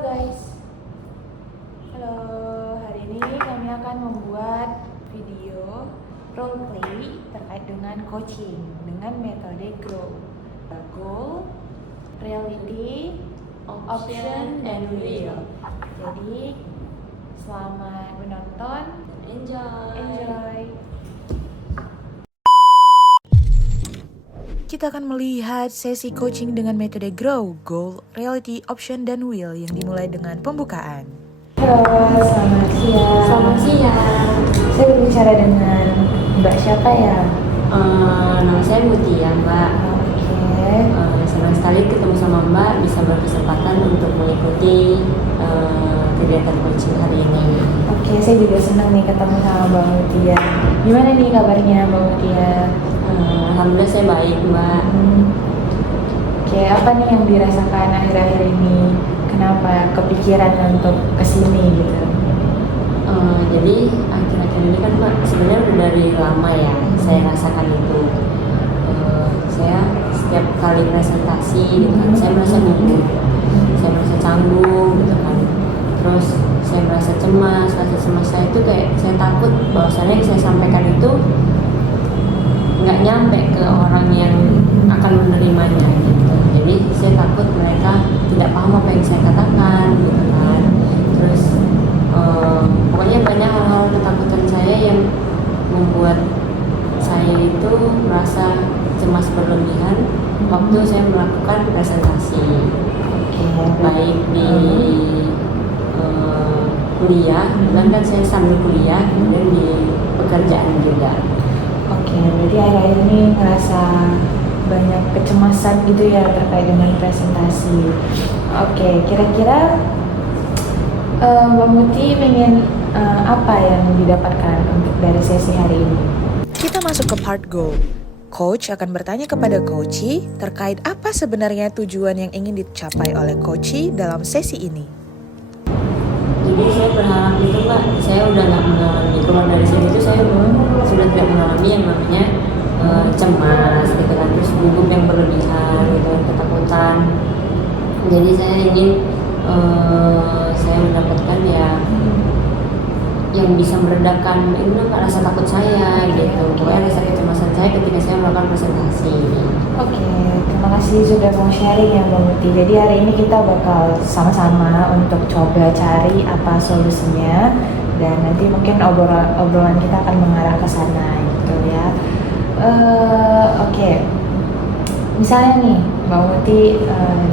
Guys, halo. Hari ini kami akan membuat video role play terkait dengan coaching dengan metode GROW. Goal, Reality, Option, dan Will. Jadi selamat menonton. Enjoy. Kita akan melihat sesi coaching dengan metode GROW, Goal, Reality, Option, dan Will yang dimulai dengan pembukaan. Halo, selamat siang. Selamat siang. Saya berbicara dengan Mbak siapa ya? Nama saya Mutia, Mbak. Oke. Senang sekali ketemu sama Mbak, bisa berkesempatan untuk mengikuti kegiatan coaching hari ini. Oke, saya juga senang nih ketemu sama Mbak Mutia. Gimana nih kabarnya Mbak Mutia? Alhamdulillah saya baik, Mbak. Oke, apa nih yang dirasakan akhir-akhir ini? Kenapa kepikiran untuk kesini gitu? Jadi akhir-akhir ini kan Mbak sebenarnya udah dari lama ya saya rasakan itu. Saya setiap kali presentasi gitu kan, saya merasa gugup, saya merasa canggung gitu kan. Terus saya merasa cemas, rasa cemas saya itu kayak saya takut bahwasannya yang saya sampaikan itu nggak nyampe ke orang yang akan menerimanya gitu. Jadi saya takut mereka tidak paham apa yang saya katakan gitu kan. Terus pokoknya banyak hal-hal ketakutan saya yang membuat saya itu merasa cemas berlebihan waktu saya melakukan presentasi. Oke, Baik di kuliah, dan kan saya sambil kuliah, kemudian di pekerjaan juga. Oke, berarti akhir-akhir ini ngerasa banyak kecemasan gitu ya terkait dengan presentasi. Oke, kira-kira Mbak Muti pengen apa yang didapatkan untuk dari sesi hari ini? Kita masuk ke part Go. Coach akan bertanya kepada coachee terkait apa sebenarnya tujuan yang ingin dicapai oleh coachee dalam sesi ini. Jadi saya berharap itu Mbak, saya udah nggak mengalami, keluar dari sini itu saya sudah tidak mengalami yang namanya cemas gitu kan, terus gugup yang berlebihan gitu, ketakutan. Jadi saya ingin saya mendapatkan ya yang bisa meredakan rasa takut saya gitu, pokoknya rasa kecemasan saya ketika saya melakukan presentasi. Oke, terima kasih sudah mau sharing ya Mbak Muti. Jadi hari ini kita bakal sama-sama untuk coba cari apa solusinya, dan nanti mungkin obrolan kita akan mengarah ke sana gitu ya. Oke. Misalnya nih Mbak Muti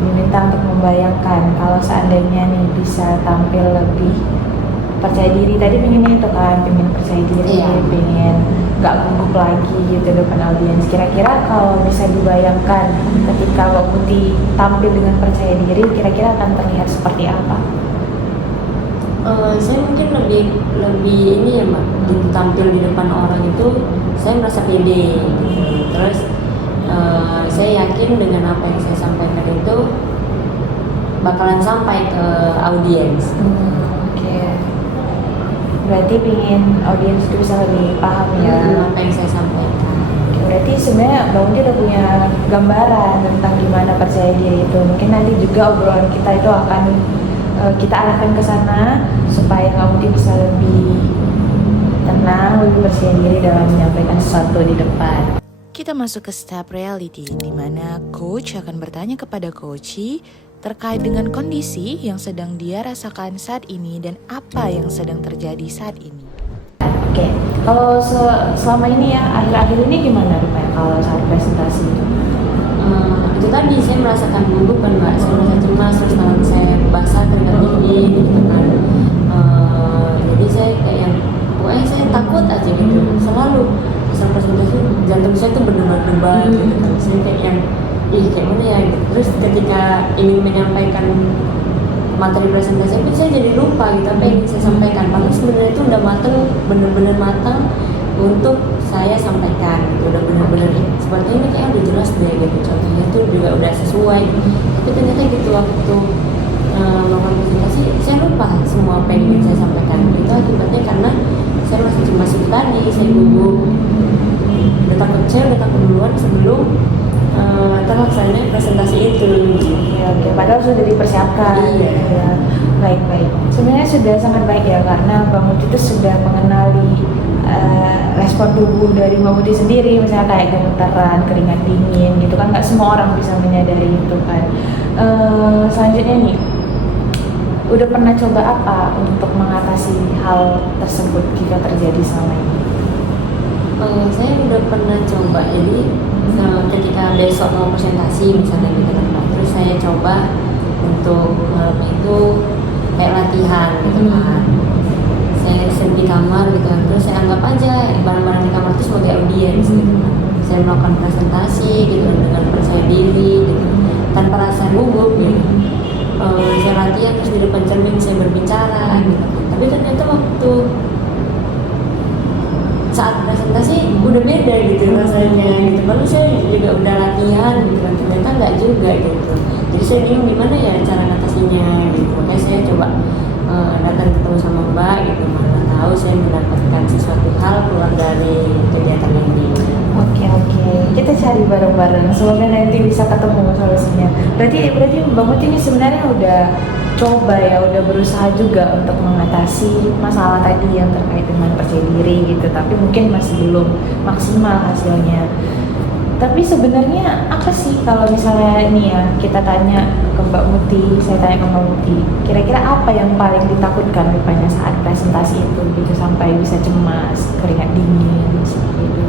diminta untuk membayangkan kalau seandainya nih bisa tampil lebih percaya diri. Tadi pengennya itu kan, pengen percaya diri, pengen gak gugup lagi gitu depan audiens. Kira-kira kalau bisa dibayangkan ketika Mbak Muti tampil dengan percaya diri, kira-kira akan terlihat seperti apa? Saya mungkin lebih ini ya Mbak, tampil di depan orang itu saya merasa pede gitu. Terus saya yakin dengan apa yang saya sampaikan itu bakalan sampai ke audiens. Oke. Berarti pengen audiens itu bisa lebih paham ya apa yang saya sampaikan. Berarti sebenarnya Mbak Muti udah punya gambaran tentang gimana percaya diri itu. Mungkin nanti juga obrolan kita itu akan kita arahkan ke sana supaya Mbak Muti bisa lebih tenang, lebih percaya diri dalam menyampaikan sesuatu di depan. Kita masuk ke step reality, di mana coach akan bertanya kepada coachee terkait dengan kondisi yang sedang dia rasakan saat ini dan apa yang sedang terjadi saat ini. Oke, kalau selama ini ya, akhir-akhir ini gimana rupanya kalau saat presentasi itu? Itu tadi saya merasakan gugup kan Mbak, saya merasa cemas, terus tangan saya basah keringat dingin gitu kan. Jadi saya kayak pokoknya saya takut aja gitu, selalu saat presentasi jantung saya tuh berdebar-debar gitu kan. Saya kayak yang kayak mana ya gitu. Terus ketika ingin menyampaikan materi presentasi pun saya jadi lupa gitu apa yang ingin saya sampaikan, padahal sebenarnya itu udah mateng, bener-bener matang untuk saya sampaikan gitu, udah bener-bener seperti ini kayak udah jelas deh gitu, contohnya itu juga udah sesuai, tapi ternyata gitu waktu melakukan presentasi saya lupa semua apa yang ingin saya sampaikan. Itu akibatnya karena saya masih cemas itu tadi, saya gugup, saya udah takut duluan sebelum maksudnya presentasi itu. Oke, padahal sudah dipersiapkan. Iya. Ya. Baik. Sebenarnya sudah sangat baik ya, karena Mbak Muti itu sudah mengenali respon tubuh dari Mbak Muti sendiri, misalnya kayak gemetaran, keringat dingin gitu kan, nggak semua orang bisa menyadari itu kan. Selanjutnya nih, udah pernah coba apa untuk mengatasi hal tersebut jika terjadi selama ini? Saya udah pernah coba, jadi ketika besok mau presentasi misalnya gitu kan, terus saya coba untuk malam itu kayak latihan gitu kan. Saya sering di kamar gitu kan, terus saya anggap aja barang-barang di kamar itu sebagai audiens gitu kan. Saya melakukan presentasi gitu dengan percaya diri gitu, tanpa rasa gugup gitu. Saya latihan terus di depan cermin saya berbicara gitu kan. Tapi ternyata waktu saat presentasi udah beda gitu rasanya gitu. Baru saya juga udah latihan gitu kan, ternyata nggak juga gitu. Jadi saya bingung gimana ya cara ngatasinya gitu. Makanya saya coba datang ketemu sama Mbak gitu, mana tahu saya mendapatkan sesuatu hal keluar dari kegiatan ini. Oke, kita cari bareng-bareng, semoga nanti bisa ketemu solusinya. Berarti Mbak Muti ini sebenarnya udah coba ya, udah berusaha juga untuk mengatasi masalah tadi yang terkait dengan percaya diri gitu, tapi mungkin masih belum maksimal hasilnya. Tapi sebenarnya apa sih kalau misalnya ini ya, kita tanya ke Mbak Muti, saya tanya ke Mbak Muti, kira-kira apa yang paling ditakutkan rupanya saat presentasi itu gitu, sampai bisa cemas, keringat dingin seperti itu?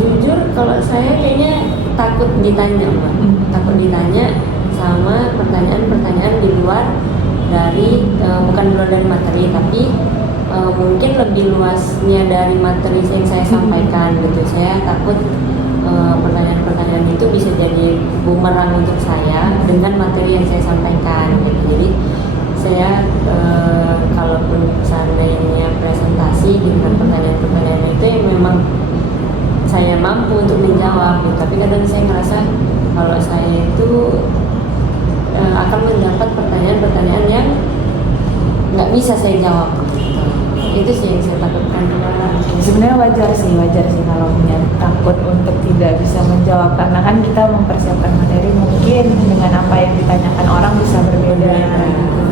Jujur kalau saya kayaknya takut ditanya Mbak, takut ditanya sama pertanyaan-pertanyaan di luar dari bukan di luar dari materi, tapi mungkin lebih luasnya dari materi yang saya sampaikan gitu. Saya takut pertanyaan-pertanyaan itu bisa jadi bumerang untuk saya dengan materi yang saya sampaikan gitu. Jadi saya kalaupun seandainya presentasi dengan pertanyaan-pertanyaan itu yang memang saya mampu untuk menjawab gitu. Tapi kadang saya ngerasa kalau saya itu akan mendapat pertanyaan-pertanyaan yang nggak bisa saya jawab gitu. Itu sih yang saya takutkan. Sebenarnya wajar sih kalau punya takut untuk tidak bisa menjawab, karena kan kita mempersiapkan materi mungkin dengan apa yang ditanyakan orang bisa berbeda gitu.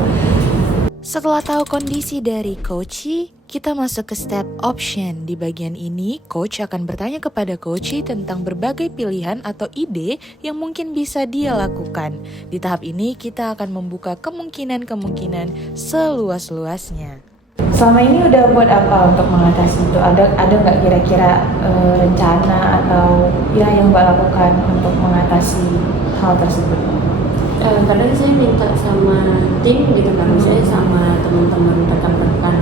Setelah tahu kondisi dari coachy, kita masuk ke step option. Di bagian ini, coach akan bertanya kepada coachy tentang berbagai pilihan atau ide yang mungkin bisa dia lakukan. Di tahap ini, kita akan membuka kemungkinan-kemungkinan seluas-luasnya. Selama ini udah buat apa untuk mengatasi itu? Ada nggak kira-kira rencana atau ya yang Mbak lakukan untuk mengatasi hal tersebut? Kadang saya minta sama tim gitu kan, misalnya sama teman-teman rekan-rekan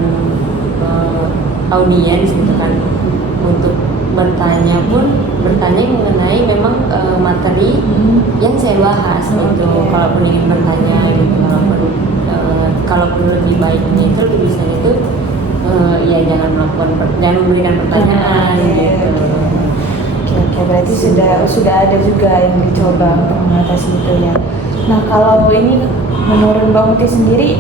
audiens gitu kan, untuk bertanya mengenai memang materi yang saya bahas gitu. Kalaupun ingin bertanya gitu, kalaupun lebih baiknya itu lebih bisa itu ya jangan memberikan pertanyaan gitu. Oke, berarti sudah ada juga yang dicoba untuk mengatasi itu ya. Nah, kalau ini menurut Mbak Muti sendiri,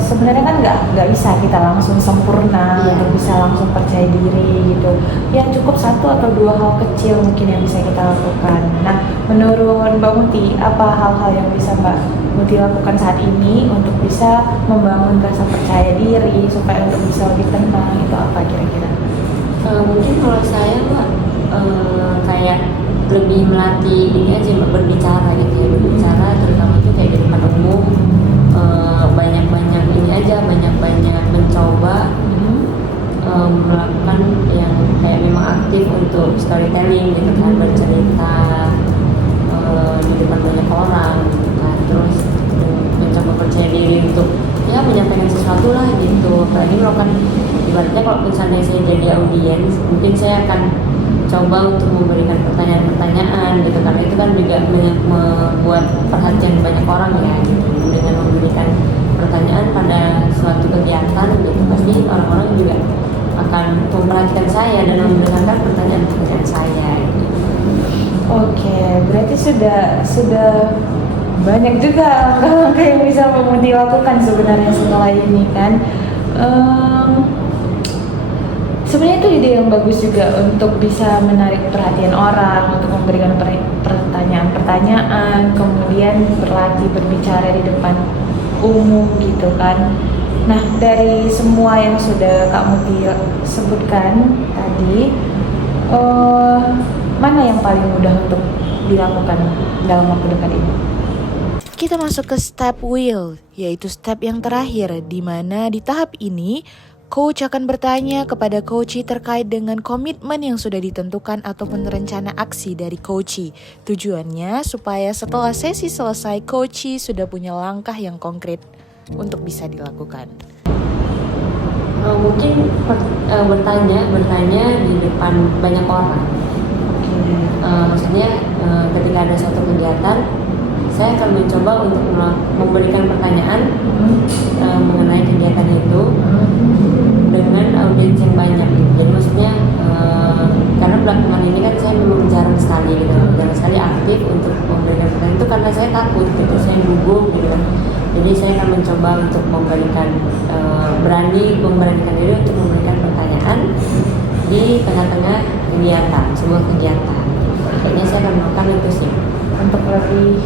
sebenarnya kan nggak bisa kita langsung sempurna atau bisa langsung percaya diri gitu. Ya cukup satu atau dua hal kecil mungkin yang bisa kita lakukan. Nah, menurut Mbak Muti, apa hal-hal yang bisa Mbak Muti lakukan saat ini untuk bisa membangun rasa percaya diri supaya untuk bisa lebih tenang, itu apa kira-kira? Mungkin kalau saya Mbak kayak lebih melatih ini aja Mbak, berbicara gitu ya, berbicara terutama itu kayak di depan umum, banyak-banyak ini aja, banyak-banyak mencoba melakukan yang kayak memang aktif untuk storytelling gitu kan, bercerita di depan banyak orang gitu kan, terus mencoba percaya diri untuk ya menyampaikan sesuatu lah gitu. Apalagi melakukan ibaratnya kalau misalnya saya jadi audiens, mungkin saya akan coba untuk memberikan pertanyaan-pertanyaan gitu, karena itu kan juga membuat perhatian banyak orang ya gitu. Dengan memberikan pertanyaan pada suatu kegiatan gitu, pasti orang-orang juga akan memperhatikan saya dan mendengarkan pertanyaan-pertanyaan saya gitu. Oke, berarti sudah banyak juga langkah-langkah yang bisa Mbak Muti lakukan sebenarnya setelah ini kan. Sebenarnya itu ide yang bagus juga untuk bisa menarik perhatian orang, untuk memberikan pertanyaan-pertanyaan, kemudian berlatih berbicara di depan umum gitu kan. Nah, dari semua yang sudah Kak Muti sebutkan tadi, mana yang paling mudah untuk dilakukan dalam waktu dekat ini? Kita masuk ke step will, yaitu step yang terakhir, di mana di tahap ini coach akan bertanya kepada coachee terkait dengan komitmen yang sudah ditentukan ataupun rencana aksi dari coachee. Tujuannya supaya setelah sesi selesai, coachee sudah punya langkah yang konkret untuk bisa dilakukan. Mungkin bertanya di depan banyak orang. Maksudnya ketika ada suatu kegiatan, saya akan mencoba untuk memberikan pertanyaan mengenai kegiatan itu dengan audiens yang banyak. Jadi maksudnya karena belakangan ini kan saya memang jarang sekali aktif untuk memberikan pertanyaan itu karena saya takut gitu, saya gugup gitu kan. Jadi saya akan mencoba untuk memberanikan diri untuk memberikan pertanyaan di tengah-tengah kegiatan, sebuah kegiatan. Kayaknya saya akan melakukan itu sih. Untuk lebih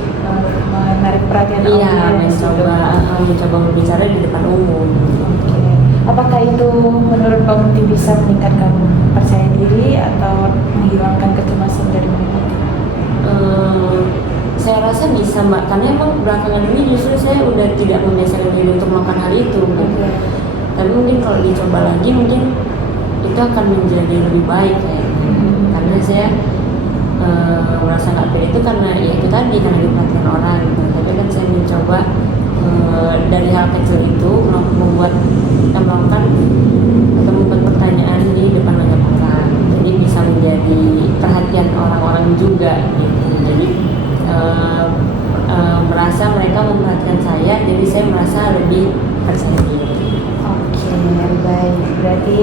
menarik perhatian mencoba berbicara di depan umum. Oke. Apakah itu menurut Mbak Muti bisa meningkatkan percaya diri atau menghilangkan kecemasan dari Mbak Muti? Saya rasa bisa Mbak, karena emang belakangan ini justru saya udah tidak membiasakan diri untuk melakukan hal itu. Tapi mungkin kalau dicoba lagi mungkin itu akan menjadi lebih baik kayaknya. Karena saya merasa nggak pede itu karena ya itu tadi, karena diperhatikan orang gitu. Tapi kan saya mencoba dari hal kecil itu melakukan atau membuat pertanyaan di depan banyak orang, jadi bisa menjadi perhatian orang-orang juga gitu. Jadi merasa mereka memperhatikan saya, jadi saya merasa lebih percaya diri. Oke, baik. Berarti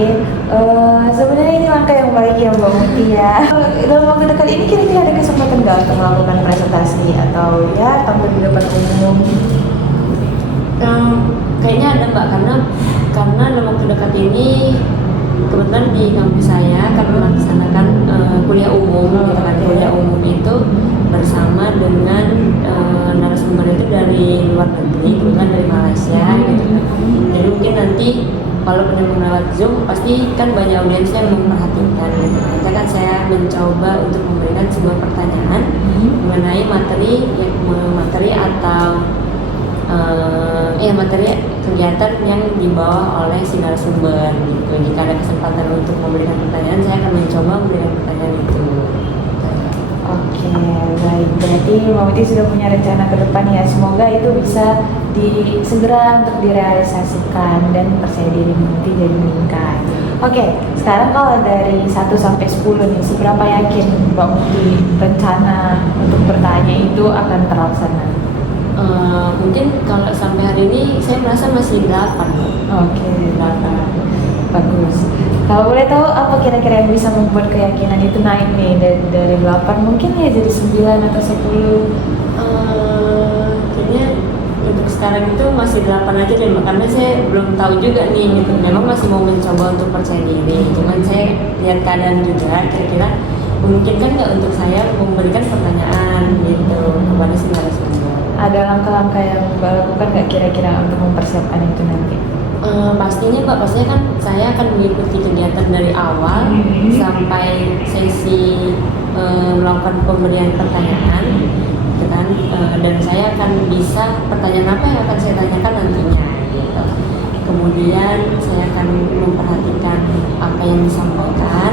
sebenarnya ini langkah yang baik ya Mbak Muti ya. Dalam waktu dekat ini kira-kira ada kesempatan nggak untuk melakukan presentasi atau ya tampil di depan umum? Kayaknya ada Mbak, karena dalam waktu dekat ini kebetulan di kampus saya akan melaksanakan kuliah umum gitu kan. Kuliah umum itu bersama dengan narasumber itu dari luar negeri, kebetulan dari Malaysia gitu kan. Jadi mungkin nanti kalau benar-benar lewat Zoom pasti kan banyak audiensnya yang memperhatikan gitu. Nanti kan saya mencoba untuk memberikan sebuah pertanyaan mengenai materi atau materi kegiatan yang dibawa oleh si narasumber gitu. Jika ada kesempatan untuk memberikan pertanyaan, saya akan mencoba memberikan pertanyaan itu. Oke, baik. Berarti Mbak Muti sudah punya rencana ke depan ya. Semoga itu bisa segera untuk direalisasikan dan percaya diri Mbak Muti jadi meningkat. Oke, sekarang kalau dari 1 sampai 10 nih, seberapa yakin Mbak Muti rencana untuk bertanya itu akan terlaksana? Mungkin kalau sampai hari ini saya merasa masih 8. Oke, 8. Bagus. Kalau boleh tahu apa kira-kira yang bisa membuat keyakinan itu naik nih dari 8 mungkin ya jadi 9 atau 10? Kayaknya untuk sekarang itu masih 8 aja deh Mbak, karena saya belum tahu juga nih gitu. Memang masih mau mencoba untuk percaya diri, cuman saya lihat keadaan juga kira-kira memungkinkan nggak untuk saya memberikan pertanyaan gitu kepada si narasumber. Ada langkah-langkah yang Mbak lakukan nggak kira-kira untuk mempersiapkan itu nanti? Pastinya Mbak, pastinya kan saya akan mengikuti kegiatan dari awal sampai sesi melakukan pemberian pertanyaan gitu kan, dan saya akan bisa pertanyaan apa yang akan saya tanyakan nantinya gitu. Kemudian saya akan memperhatikan apa yang disampaikan,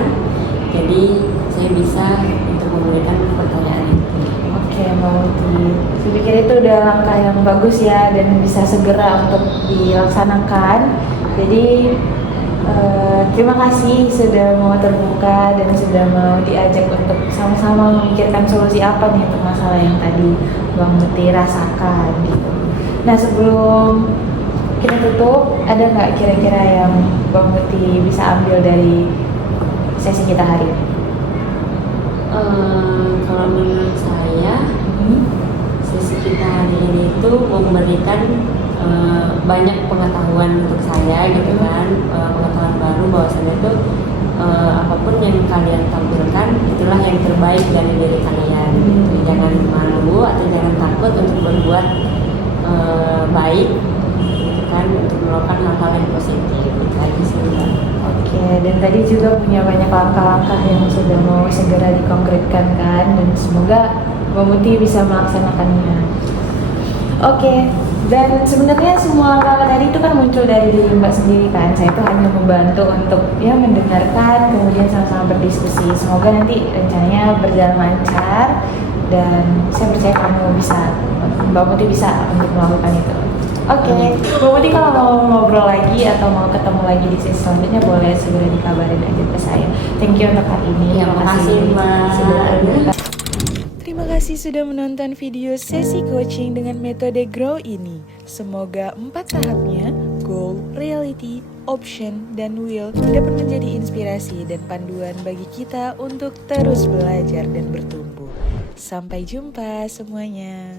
jadi saya bisa untuk memberikan pertanyaan itu. Oke, Mbak Muti. Saya pikir itu udah langkah yang bagus ya dan bisa segera untuk dilaksanakan. Jadi terima kasih sudah mau terbuka dan sudah mau diajak untuk sama-sama memikirkan solusi apa nih untuk masalah yang tadi Mbak Muti rasakan gitu. Nah, sebelum kita tutup, ada nggak kira-kira yang Mbak Muti bisa ambil dari sesi kita hari ini? Kalau menurut saya sesi kita hari ini itu memberikan banyak pengetahuan untuk saya gitu kan, pengetahuan baru bahwasanya itu apapun yang kalian tampilkan itulah yang terbaik dari diri kalian. Gitu. Jangan malu atau jangan takut untuk berbuat baik, gitu kan, untuk melakukan hal-hal yang positif. Gitu aja sih, Mbak. Oke, dan tadi juga punya banyak langkah-langkah yang sudah mau segera dikonkretkan kan, dan semoga Mbak Muti bisa melaksanakannya. Oke, dan sebenarnya semua langkah tadi itu kan muncul dari diri Mbak sendiri kan. Saya itu hanya membantu untuk ya mendengarkan, kemudian sama-sama berdiskusi. Semoga nanti rencananya berjalan lancar dan saya percaya kamu bisa, Mbak Muti bisa untuk melakukan itu. Oke, Mbak Muti kalau mau ngobrol lagi atau mau ketemu lagi di sesi selanjutnya boleh segera dikabarin aja ke saya. Thank you untuk hari ini. Ya, makasih, Mbak. Sudah Terima kasih sudah menonton video sesi coaching dengan metode Grow ini. Semoga 4 tahapnya, goal, reality, option, dan will dapat menjadi inspirasi dan panduan bagi kita untuk terus belajar dan bertumbuh. Sampai jumpa semuanya.